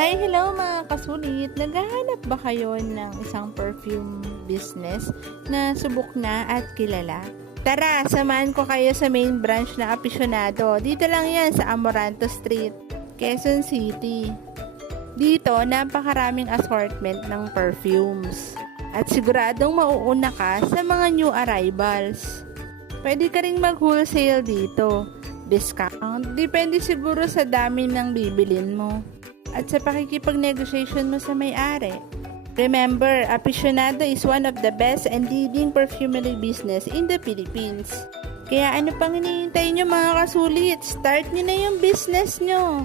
Hi, hello mga kasulit! Naghahanap ba kayo ng isang perfume business na subok na at kilala? Tara, samahan ko kayo sa main branch na Aficionado. Dito lang yan sa Amoranto Street, Quezon City. Dito, napakaraming assortment ng perfumes. At siguradong mauuna ka sa mga new arrivals. Pwede ka ring mag-wholesale dito. Discount, depende siguro sa dami ng bibilin mo at sa pakikipag-negotiation mo sa may-ari. Remember, Aficionado is one of the best and leading perfumery business in the Philippines. Kaya ano pang hinihintay nyo mga kasulit? Start nyo na yung business nyo!